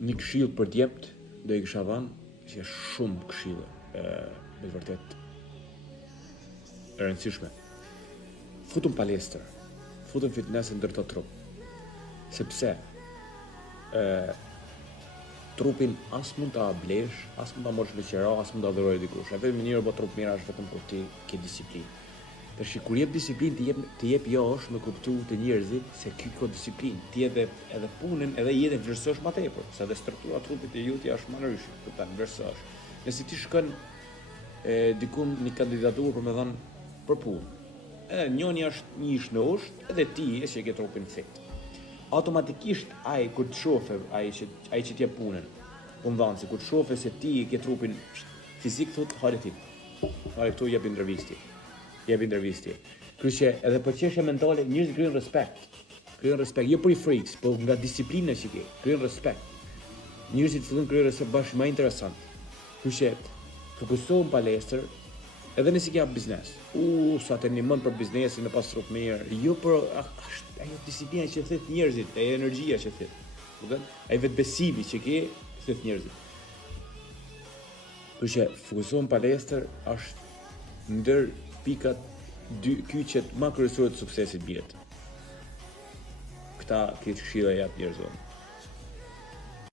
një këshill për djemt do I kisha dhënë që është shumë këshille me vërtet e rëndësishme. Futun palestër, futun fitness ndërto trup. Sepse trupin as mund ta blesh, as mund ta morësh me qira, as mund ta dhurojë dikush. E vetëm mënyrë bë trup mirë është vetëm kur ti ke disiplinë. Tash kur jep disiplinë ti jep jo është me kuptu të njerëzit se ky ka disiplinë. Ti edhe punën, edhe jetën vlerësosh më tepër, se edhe struktura e trupit të juti është më ndryshe, kupton, vlerësosh. Nëse ti shkon diku në kandidaturë për me dhënë për punë, edhe njëri është një ish në usht, edhe ti je që ke trupin fit. Automatikisht ai kur të shohë ai që t'jep punën, punëdhënësi kur të shohë se ti ke trupin fizik thot hajde ti. Hajde këtu jep intervisti. Kështu që edhe për çështje mentale njerëzit krijojnë respekt. Jo për I friks, por nga disiplina që ke, krijojnë respekt. Njerëzit fillojnë krijojnë respekt bashkë më interesant. Kështu që fokusohen palestër, edhe nëse ke biznes. Sa të ndihmon për biznesin në pas trup mirë, jo për ajo disiplina që thith njerëzit, ajo energjia që thith. Kupton? Ai vetbesimi që ke thith njerëzit. Kështu që fokusohen palestër është ndër pikat dy kyçet më kryesore të suksesit në jetë. Këta këtë këshilla jap njerëzve.